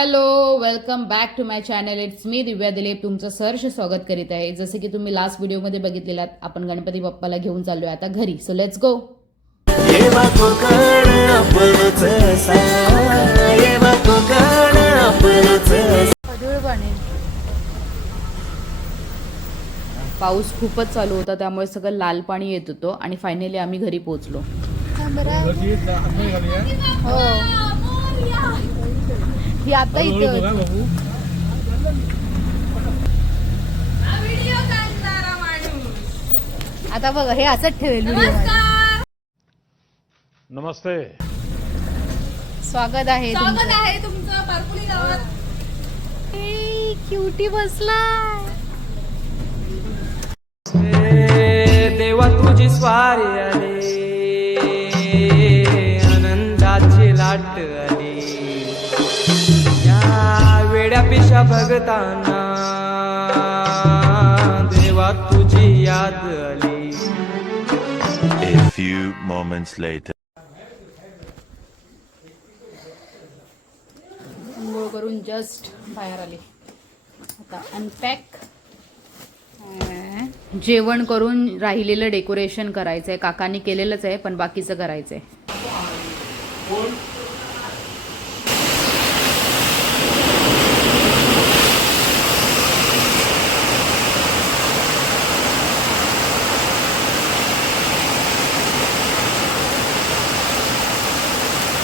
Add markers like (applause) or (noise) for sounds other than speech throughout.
Hello welcome back to my channel it's me Divya Dilip. तुमचं सहर्ष स्वागत करीत आहे. जसे की तुम्ही लास्ट व्हिडिओमध्ये बघितलेलात आपण गणपती बाप्पाला घेऊन चाललोय आता घरी. So let's go. पाऊस खूपच चालू होता त्यामुळे सगळं लाल पाणी येत होतं आणि फायनली आम्ही घरी पोहोचलो. हो. आता इथे आता बघ हे असंच ठेवेल नमस्ते. स्वागत आहे स्वागत आहे तुमचं पारपुली गावात. क्युटी बसलाय. देवा तुझी स्वारी आली. आनंदाची लाट आली. पिशा भगताना. देवा तुझी याद आली. A few moments later. आंघोळ करून जस्ट बाहेर आले. आता अनपॅक जेवण करून राहिलेलं डेकोरेशन करायचं आहे काकांनी केलेलंच आहे पण बाकीचं करायचं आहे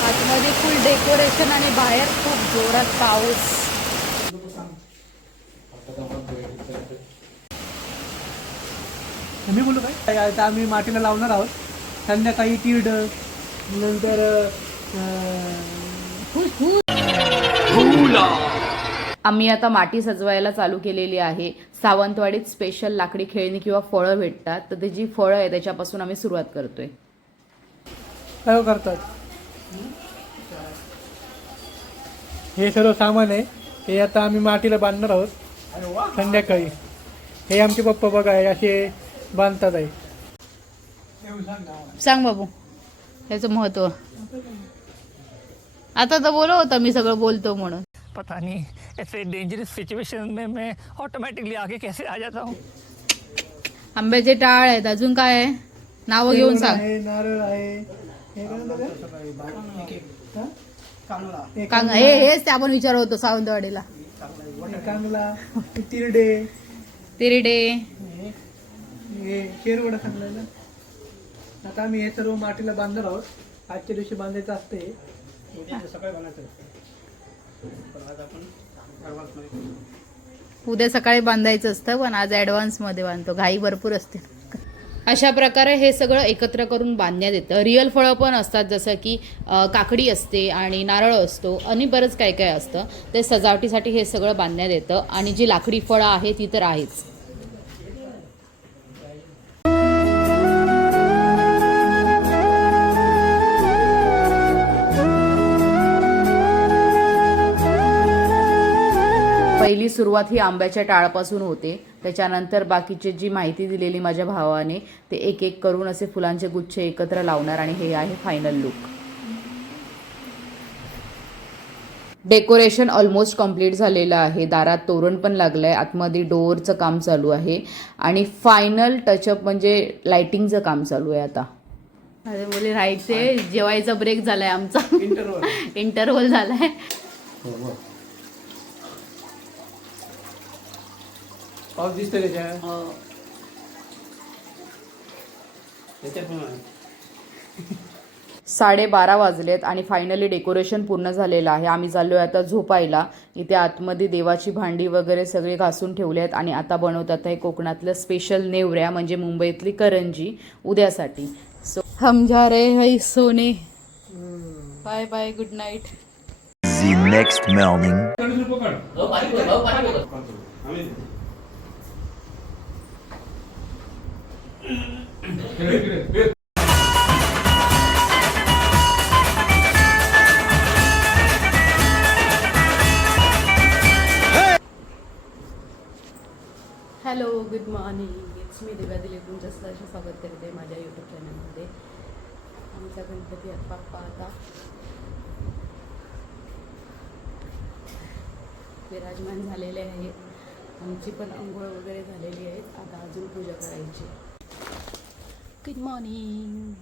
आतमध्ये फुल डेकोरेशन आणि बाहेर खूप जोरात पाऊस. मी बोलू काय? आता आम्ही मातीला लावणार आहोत. संध्याकाळी तीड नंतर आम्ही आता माती सजवायला चालू केलेली आहे. सावंतवाडीत स्पेशल लाकडी खेळणी किंवा फळं भेटतात. तर ती जी फळं आहे त्याच्यापासून आम्ही सुरुवात करतोय. काय करतात? हे सर्व सामान आहे. हे आता आम्ही मातीला बांधणार आहोत. संध्याकाळी. हे आमचे पप्पा बघा हे असे बांधतात आहे. सांग बाबू. याचं महत्त्व. आता तर बोलव होता मी सगळं बोलतो म्हणून. पता नहीं ऐसे डेंजरस सिचुएशन में मैं ऑटोमेटिकली आगे कैसे आ जाता हूँ? आंब्याचे टाळ आहेत. अजून काय आहे? नावं घेऊन सांग. नारळ आहे. कांग हे हेच ते आपण विचारत होतो सावंतवाडीला कांगला तिरडे. तिरडे. हे शेरवडा सांगलाय ना आता आम्ही हे सर्व मातीला बांधणार आहोत. आजच्या दिवशी बांधायचं असते सकाळी बांधायचं उद्या सकाळी बांधायचं असतं पण आज ऍडव्हान्समध्ये बांधतो. घाई भरपूर असते अशा प्रकारे हे सगळं एकत्र करून बांधण्यात येतं. रिअल फळं पण असतात जसं की काकडी असते आणि नारळ असतो आणि बरंच काय काय असतं. ते सजावटीसाठी हे सगळं बांधण्यात येतं आणि जी लाकडी फळं आहे ती तर आहेच. पहिली सुरुवात ही आंब्याच्या टाळापासून होते. त्याच्यानंतर बाकीची जी माहिती दिलेली माझ्या भावाने ते एक एक करून असे फुलांचे गुच्छ एकत्र लावणार आणि हे आहे final look decoration almost complete झालेलं आहे. दारात तोरण पण लागलं आहे आतमध्ये डोअरचं काम चालू आहे. आणि फायनल टचअप म्हणजे लाइटिंगचं काम चालू आहे आता. अरे मुली राहायचे जेवायचा ब्रेक झालाय आमचा. इंटरव्हल (laughs) झालाय. पाऊस दिसतोय त्याच्या साडेबारा वाजलेत आणि फायनली डेकोरेशन पूर्ण झालेलं आहे. आम्ही चाललोय आता झोपायला. इथे आतमध्ये देवाची भांडी वगैरे सगळे घासून ठेवले आहेत आणि आता बनवतात आहे कोकणातलं स्पेशल नेवऱ्या म्हणजे मुंबईतली करंजी उद्यासाठी. सो हम जा रहे है सोने. Bye bye good night The next morning. Hello good morning it's me Divya Dilip तुमच्या सहर्ष स्वागत करते माझ्या यूट्यूब चॅनलमध्ये आमचा गणपती बाप्पा आता विराजमान झालेले आहेत आमची पण अंघोळ वगैरे झालेली आहेत आता अजून पूजा करायची. गुड मॉर्निंग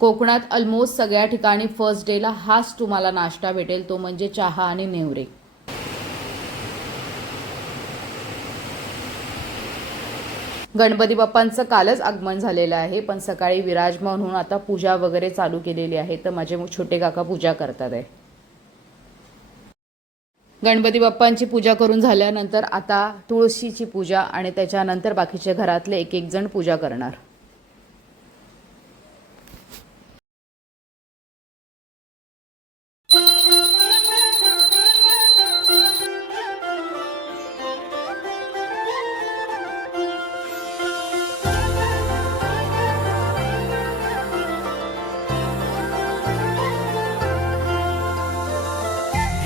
कोकणात ऑलमोस्ट सगळ्या ठिकाणी फर्स्ट डेला हाच तुम्हाला नाश्ता भेटेल तो म्हणजे चहा आणि नेवरे. गणपती बाप्पांचं कालच आगमन झालेलं आहे पण सकाळी विराजमान होऊन आता पूजा वगैरे चालू केलेली आहे तर माझे छोटे काका पूजा करतात आहे. गणपती बाप्पांची पूजा करून झाल्यानंतर आता तुळशीची पूजा आणि त्याच्यानंतर बाकीचे घरातले एक एक जण पूजा करणार.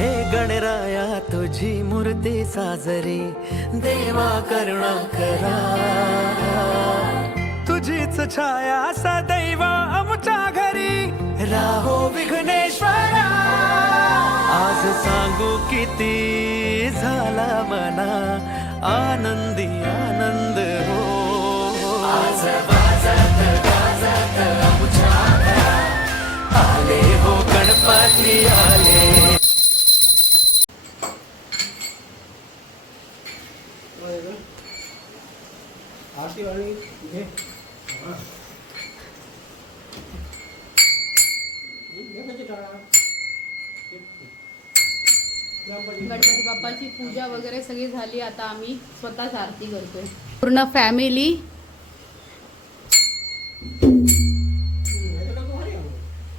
हे गणराया तुझी मूर्ती साजरी देवा करुणा करा. तुझीच छाया सदैव आमच्या घरी. राहो विघ्नेश्वरा. आज सांगू किती झाला मना. आनंदी आनंद गणपती बाप्पाची पूजा वगैरे सगळी झाली आता आम्ही स्वतःच आरती करतोय पूर्ण फॅमिली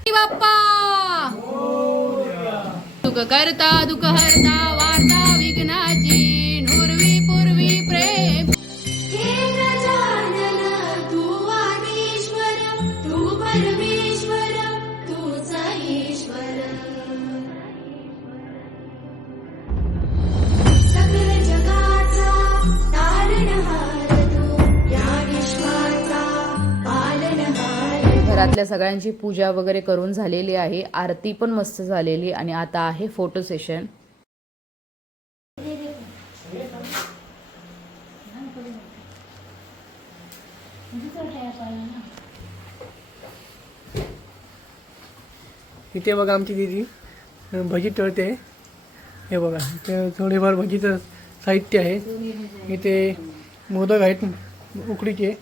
बाप्पा दुःख करता दुःख हरता त्या सगळ्यांची पूजा वगैरे करून झालेली आहे. आरती पण मस्त झालेली आणि आता आहे फोटो सेशन इथे बघा आमची दिदी. भजी तळते. हे बघा इथे थोडेफार भजीचं साहित्य आहे. इथे मोदक आहेत उकडीचे.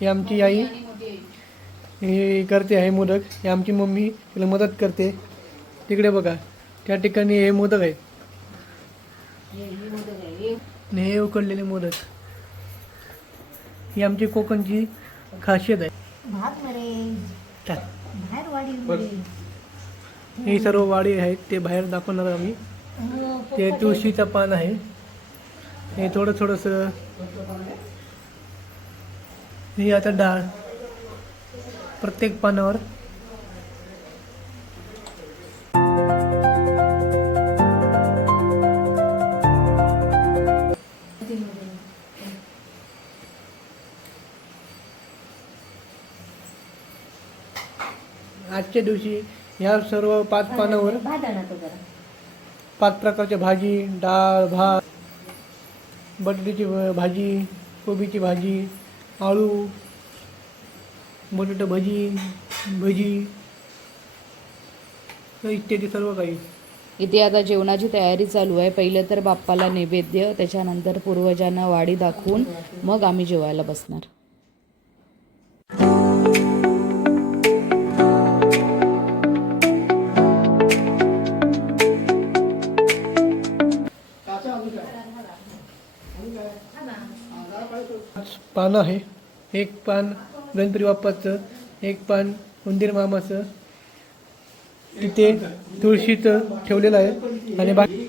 ही आमची आई. हे करते आहे मोदक. ही आमची मम्मी तिला मदत करते. तिकडे बघा. त्या ठिकाणी हे मोदक आहेत आणि हे उकडलेले मोदक. ही आमची कोकणची खासियत आहे. चाल. हे सर्व वाडी आहेत ते बाहेर दाखवणार आम्ही. ते तुळशीचं पान आहे. हे थोडं थोडंसं. ही आता डाळ. प्रत्येक पानावर. आजच्या दिवशी ह्या सर्व पाच पानावर पाच प्रकारच्या भाजी डाळ भात बटाट्याची भाजी कोबीची भाजी आळू बटाटा भजी भजी इत्यादी सर्व काही. इथे आता जेवणाची तयारी चालू आहे. पहिलं तर बाप्पाला नैवेद्य त्याच्यानंतर पूर्वजांना वाडी दाखवून मग आम्ही जेवायला बसणार. पानं आहे. एक पान गणपती बाप्पाचं एक पान उंदीर मामाचं तिथे तुळशीचं ठेवलेलं आहे. आणि बाकी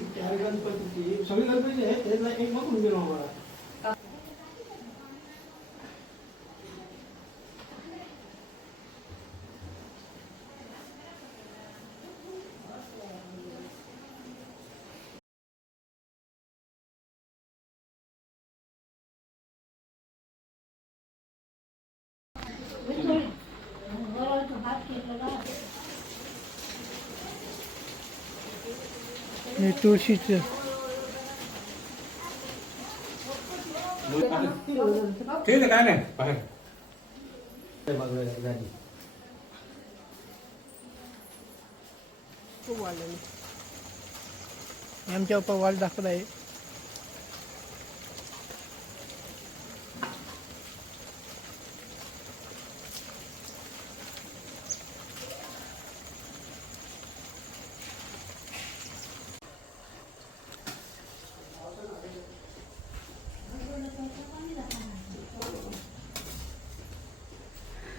हे तुळशीचं. खूप वाढलेली. आमच्या पप्पा वाट दाखवत आहे.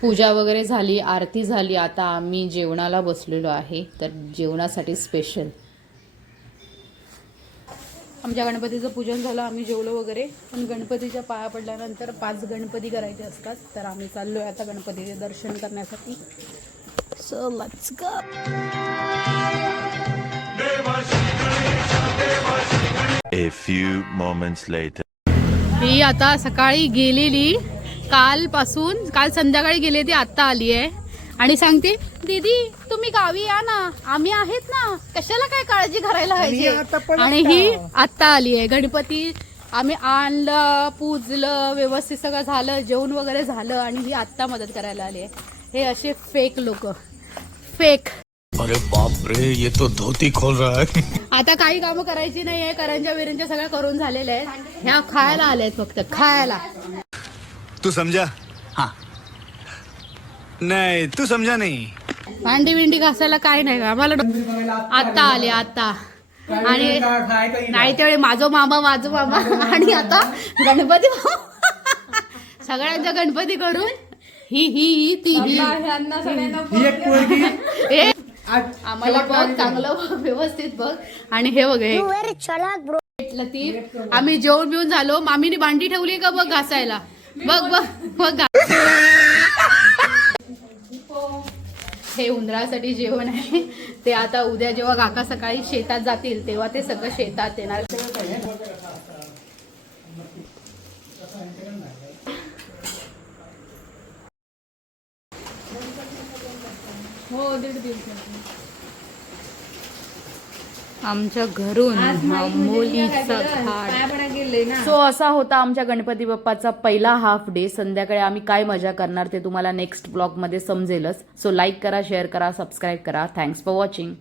पूजा वगैरे झाली आरती झाली आता आम्ही जेवणाला बसलेलो आहे तर जेवणासाठी स्पेशल आमच्या गणपतीचं पूजन झालं आम्ही जेवलो वगैरे. पण गणपतीच्या पाया पडल्यानंतर पाच गणपती करायचे असतात तर आम्ही चाललोय आता गणपतीचे दर्शन करण्यासाठी. So let's go A few moments later. ही आता सकाळी गेलेली कालपासून काल संध्याकाळी गेली ती आत्ता आली आहे. आणि सांगते दीदी तुम्ही गावी या ना. आम्ही आहेत ना. कशाला काय काळजी करायला पाहिजे? आणि. ही आत्ता आली आहे. गणपती आम्ही आणलं पूजलं व्यवस्थित सगळं झालं जेवण वगैरे झालं आणि ही आत्ता मदत करायला आली आहे. हे असे फेक लोक. फेक अरे बाप रे ये तो धोती खोल रहा है. आता काही कामं करायची नाही आहे करंजा विरंजा सगळ्या करून झालेल्या आहेत ह्या खायला आल्या आहेत फक्त. खायला. तू समझा. हाँ. नहीं तू समझा नहीं. भांडी बिंडी घासायला काय नाही का आम्हाला आता आले आता. आणि नाही त्यावेळी माझो मामा माझो मामा. आणि आता गणपती बाप्पा. सगळ्यांचा गणपती करून ही ही ही ती ही. आम्हाला बघ चांगलं बघ व्यवस्थित बघ. आणि हे बघ हे. लतीफ आम्ही जेवण बिवून झालो. मामीने भांडी ठेवली का बघ घासायला? बघ बघ बघ. हे उंदरासाठी जेवण आहे. ते आता उद्या जेव्हा काका सकाळी शेतात जातील तेव्हा ते सगळं शेतात येणार. हो दीड दिवस आमच्या घरून सो असा होता आमच्या गणपती बाप्पाचा पहिला हाफ डे संध्याकाळी आम्ही काय मजा करणार ते तुम्हाला नेक्स्ट ब्लॉगमध्ये समजेलच. सो लाईक करा शेअर करा सबस्क्राईब करा. Thanks for watching